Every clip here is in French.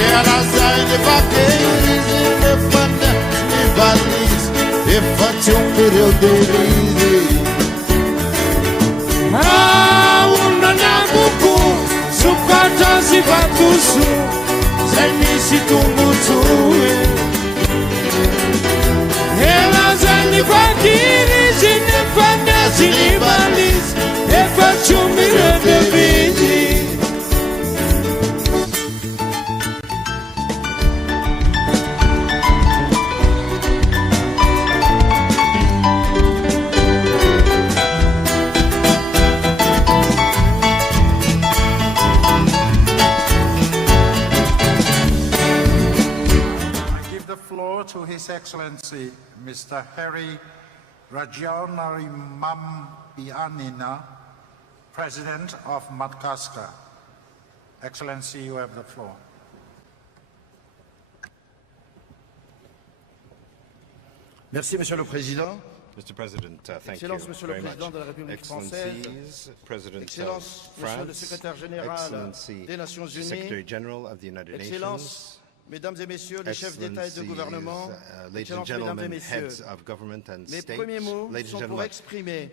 Era seine vaqueiras me fanda me valis e faccio un periodo di un nabuku su quattro si va tu su sei mi si tumbu tu Era seine vaqueiras me fanda me valis e faccio un periodo di to His Excellency Mr. Harry Rajaonarimampianina, President of Madagascar. Excellency, you have the floor. Merci, Monsieur le Président. Mr. President, thank Excellence, you Monsieur le very Président much. de la République française. Excellencies, President Excellence, of Monsieur le France, Secrétaire général Excellency, des Nations Unies. Secretary General of the United Nations, Excellence, Mesdames et Messieurs les chefs d'État et de gouvernement, ladies and Excellences, Mesdames et gentlemen, Messieurs, heads of government and mes state, premiers mots ladies and sont pour gentlemen, exprimer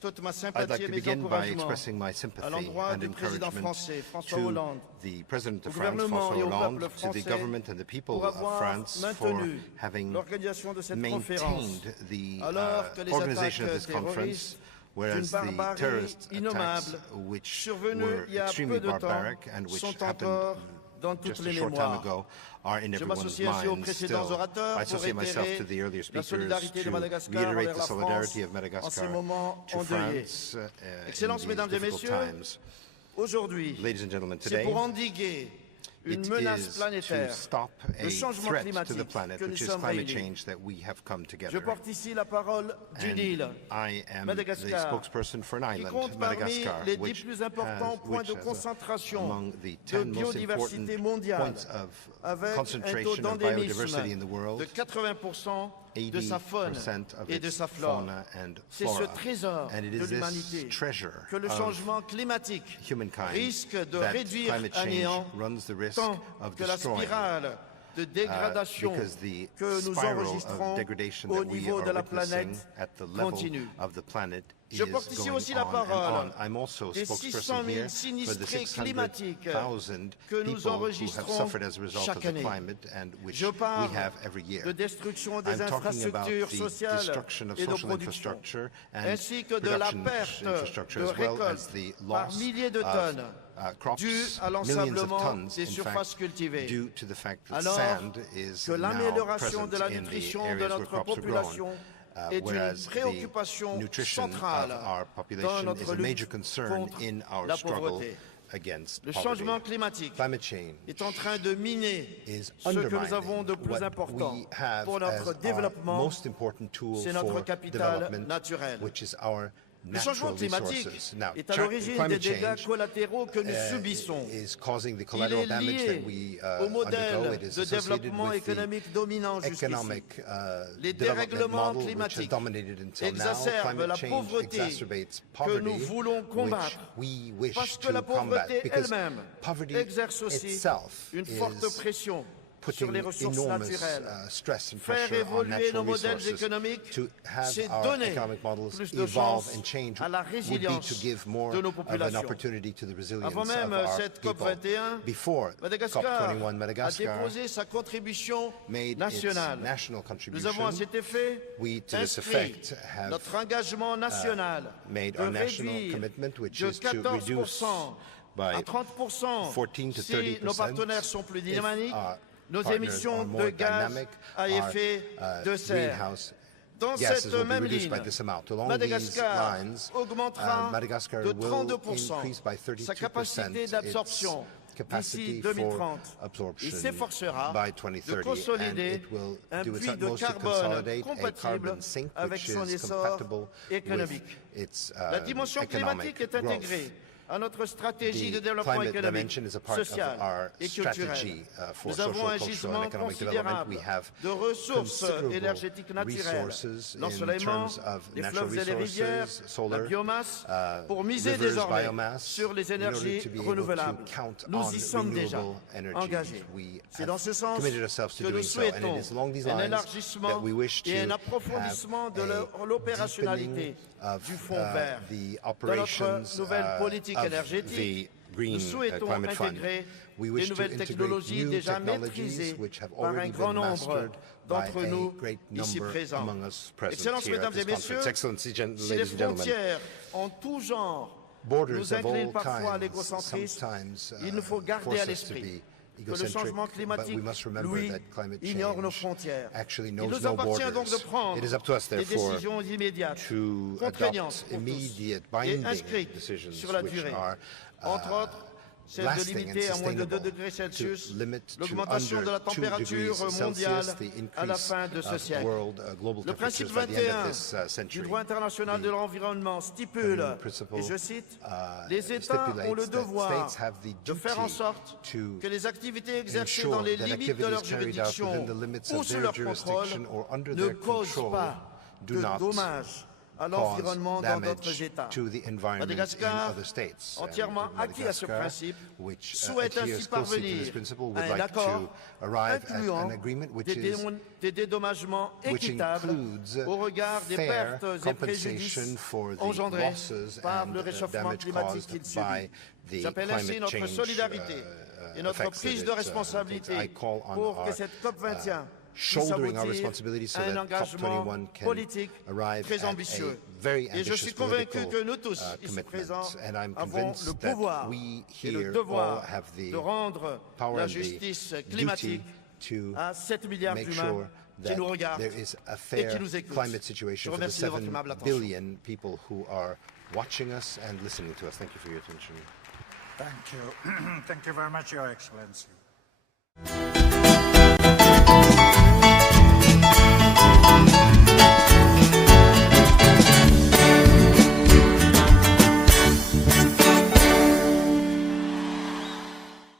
toute ma I'd sympathie like et to mes begin by encouragements expressing my à sympathy l'endroit and du président encouragement français François to Hollande, the President au of France, gouvernement François et au Hollande, peuple to the français government and the people pour of avoir France for maintenu having l'organisation de cette conférence maintained the alors que les organization of attaques this conference, terroristes whereas d'une the barbarie terrorist innommable attacks, which survenues were il y a extremely peu de temps barbaric and which sont happened encore dans toutes just a les short time mémoires. ago, are in Je everyone's m'associe ainsi aux minds précédents still. orateurs I pour associate myself réitérer to the earlier la speakers solidarité de to Madagascar reiterate envers the la solidarity of France en ces Madagascar moments to endeuillés. France in Excellences, these Mesdames et difficult Messieurs, times. aujourd'hui, Ladies and gentlemen, c'est today pour endiguer une it menace is to planétaire, stop a le changement threat to the climatique planet, que nous which is sommes climate réunis. change, that we have come Je together. porte ici la parole d'une île, I am the Madagascar, spokesperson for an qui island, compte parmi Madagascar, les 10 which plus importants points de has concentration among the de 10 most important biodiversité mondiale, points of avec un taux concentration of d'endémisme biodiversity in the world, de 80% de sa faune 80% of et de its sa flore. fauna and C'est ce flora. trésor And it de is this l'humanité treasure que le of changement climatique humankind risque de that réduire climate à change néant runs the risk tant of que la destroying spirale de dégradation because the que nous spiral enregistrons of degradation au that we niveau are de la witnessing planète at the level continue. of the planet Je is porte ici going aussi la on parole and on. I'm also des spokesperson 600 000 here for the sinistrés climatiques 600,000 que nous people who have enregistrons suffered as a result of chaque the année. climate and which Je we parle have every year. de destruction des I'm talking about infrastructures the sociales destruction of et de social production, infrastructure and ainsi que de la production perte infrastructure, de as well as récoltes the par loss milliers de of tonnes crops, dû à millions of l'ensablement tons, des in surfaces fact, cultivées. due to the fact that Alors sand is que now l'amélioration present de la in the nutrition de areas where notre crops are grown. population est une Whereas the préoccupation nutrition centrale of our dans population is notre a major lutte concern contre in our la struggle pauvreté. against Le poverty. changement climatique Climate change est en train de miner is ce que nous avons de undermining plus what important we have pour notre as our développement, most important tool c'est notre for capital development, naturel. which is our Le changement natural climatique resources. Now, est à l'origine des climate dégâts change collatéraux que nous subissons. is causing the Il collateral est damage lié that we au undergo. modèle It is de associated développement with the économique dominant jusqu'ici. economic Les development dérèglements model which has climatiques dominated until now. exacerbent Climate la change pauvreté exacerbates que poverty, nous voulons combattre, which we wish parce que to la combat, pauvreté because elle-même poverty exerce aussi itself une forte is pression sur les putting ressources enormous naturelles. stress and Faire pressure on évoluer natural nos modèles resources. économiques, To have c'est our donner economic models plus de evolve chance and change à la would be résilience to give more de nos of an populations. opportunity to the resilience Avant même of our cette people. COP21, Before Madagascar COP21, a Madagascar déposé sa contribution made nationale. its national Nous contribution. avons à cet effet We, to this inscrit effect, have notre engagement national made de our national réduire commitment, which de is to reduce 14% by à 30% 14 to si 30% nos partenaires sont plus if dynamiques, our nos partners émissions are de more gaz dynamic, à our, effet de serre. greenhouse Dans gases cette will be même reduced ligne, by this amount. Along Madagascar these lines, augmentera Madagascar de will 32% increase by sa 32% capacité d'absorption its capacity d'ici for 2030. absorption Il s'efforcera by de 2030, and consolider it will un do its puits de utmost to carbone consolidate a compatible carbon sink avec which son is essor compatible with économique. its La dimension economic climatique est growth. intégrée à notre stratégie de The développement climate économique, dimension is a part of social our et culturel. strategy for Nous avons social, un cultural, and gisement economic development. considérable We have de ressources considerable énergétiques naturelles, resources in l'ensoleillement, terms of les natural fleuves et les rivières, resources, la solar, biomasse, pour miser rivers, désormais biomass, sur les in order énergies to be able to renouvelables. count Nous on y sommes déjà renewable energies. engagés. We C'est have dans ce sens committed ourselves to que nous doing so, and souhaitons it is along these un lines élargissement that we wish to et un have approfondissement de a l'opérationnalité deepening of du Fonds vert. the Dans operations notre nouvelle politique of énergétique, the Green nous souhaitons Climate Fund. intégrer We les wish to nouvelles integrate technologies new déjà technologies maîtrisées which have par un already grand been nombre mastered by d'entre a nous great ici number présents. among us present Excellences, here at Mesdames this et Messieurs, conference. Excellencies, si les ladies and gentlemen, frontières en tout genre borders nous of all inclinent parfois à kinds l'égocentrisme, sometimes il nous faut garder force à us to l'esprit be que le egocentric, changement but climatique, we must remember lui, that climate ignore nos change frontières. actually Il knows nous no appartient donc de borders. prendre It is up to us, des therefore, décisions immédiates, to contraignantes adopt pour tous, immediate et binding inscrites decisions sur la which durée. are Entre autres, celle de lasting and limiter à moins de 2 sustainable, degrés Celsius to limit to l'augmentation de la under 2 température degrees mondiale Celsius the à la increase fin de ce of siècle. world global Le principe temperatures by the end 21 of this du century. droit international de l'environnement stipule, principle, et je cite, les États ont le stipulates that devoir states have the de faire en duty sorte to que les activités exercées ensure dans les that limites de leur activities carried out juridiction within the limits ou of sous their leur contrôle jurisdiction or under ne their causent control pas do de not dommages à cause l'environnement dans d'autres damage États. to the environment in Madagascar, other states. entièrement And acquis à ce Madagascar, principe, which souhaite adheres ainsi closely to parvenir this principle, would à un like accord to arrive at incluant an agreement des dédommagements which équitables includes au regard des fair pertes et préjudices compensation for the engendrés losses par and le réchauffement damage climatique caused qu'il by subit. the J'appelle ainsi climate notre change solidarité et notre effects prise that de it responsabilité takes. I call on pour que our, cette COP21 puisse shouldering our aboutir responsibilities so à un that engagement COP21 can politique arrive très at ambitieux. a very Et je ambitious suis convaincu political que nous tous, ici commitment. présents, And I'm avons le convinced that pouvoir we et le here all devoir have the de rendre power la and the justice duty climatique to à 7 milliards make d'humains sure qui that nous regardent there is a et fair qui nous écoutent. climate Je situation vous for the remercie de votre 7 aimable attention. billion people who are watching us and listening to us. Thank you for your attention. Thank you. Thank you very much, Your Excellency.